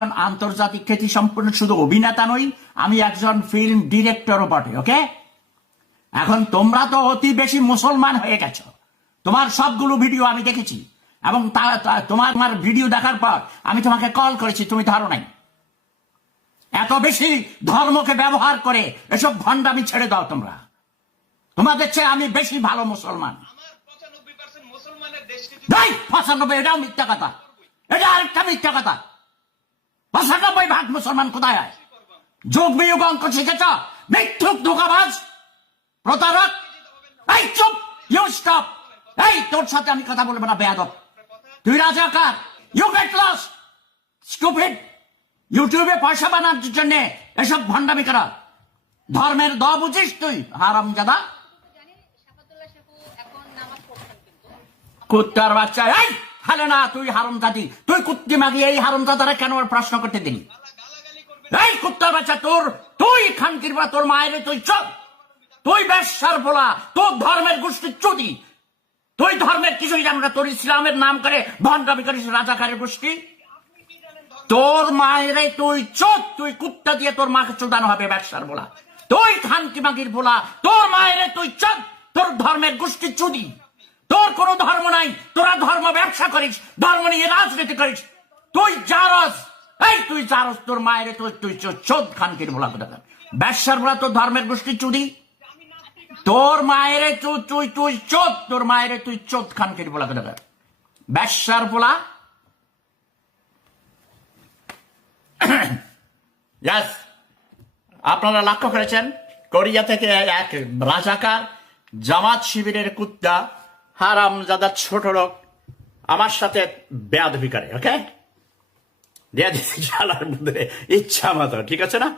আন্তর্জাতিক খ্যাতি সম্পূর্ণ শুধু অভিনেতা নই, আমি একজন ফিল্ম ডিরেক্টরও বটে। ওকে, এখন তোমরা তো অতি বেশি মুসলমান হয়ে গেছো। তোমার সবগুলো ভিডিও আমি দেখেছি এবং তোমার ভিডিও দেখার পর আমি তোমাকে কল করেছি, তুমি ধরো নাই। এত বেশি ধর্মকে ব্যবহার করে এসব ভণ্ডামি ছেড়ে দাও তোমরা। তোমাদের চেয়ে আমি বেশি ভালো মুসলমান। 95 এটাও মিথ্যা কথা, এটা আরেকটা মিথ্যা কথা। 95% মুসলমান কোথায় হয়? যোগ বিয়োগ অঙ্ক শিখেছ? মিথ্যুক, ধোঁকাবাজ, প্রতারক। এই চুপ, ইউ স্টপ। এই তোর সাথে আমি কথা বলবো না, বেয়াদব। তুই রাজাকার, ইউ গেট লস্ট, স্টুপিড। ইউটিউবে পয়সা বানানোর জন্য এসব ভণ্ডামি করা। ধর্মের দ বুঝিস তুই, হারামজাদা কুত্তার বাচ্চা। এই হালে না, তুই হারামজাদি, তুই কুত্তি মাগি। এই হারামজাদারা কেন প্রশ্ন করতে দিলি? এই কুত্তার বাচ্চা, তুই খানকির বা তোর মায়ের তুই চল, তুই বেশ্যার বলা, তোর ধর্মের গোষ্ঠীর চুদি। তুই ধর্মের কিছুই জানো না, তোর ইসলামের নাম করে ভণ্ডামি করিস, রাজাকারের গোষ্ঠী। তোর মায়ের তুই চোদ, তুই কুত্তা দিয়ে তোর মাকে চোদানো হবে, ব্যবসার বলা। তুই খানকি মাগির বলা, তোর মায়ের তুই চোদ, তোর ধর্মের গোষ্ঠী চুদি। তোর কোনো ধর্ম নাই, তোরা ধর্ম ব্যবসা করিস, ধর্ম নিয়ে রাজনীতি করিস। তুই জারস, এই তুই জারস, তোর মায়ের তুই চোদ, খানকির বলা কোথা, ব্যবসার বলা, তোর ধর্মের গোষ্ঠী চুদি। তোর মায়ের তুই চোদ, তোর মায়ের তুই চোদ, খানকির বলা কোথা, ব্যবসার বলা। আপনারা লক্ষ্য করেছেন, কোরিয়া থেকে এক রাজাকার জামাত শিবিরের কুত্তা হারামজাদা ছোট লোক আমার সাথে বেয়াদবি করে। ওকে, দিয়ে দিচ্ছি চালার মধ্যে ইচ্ছা মতো, ঠিক আছে না?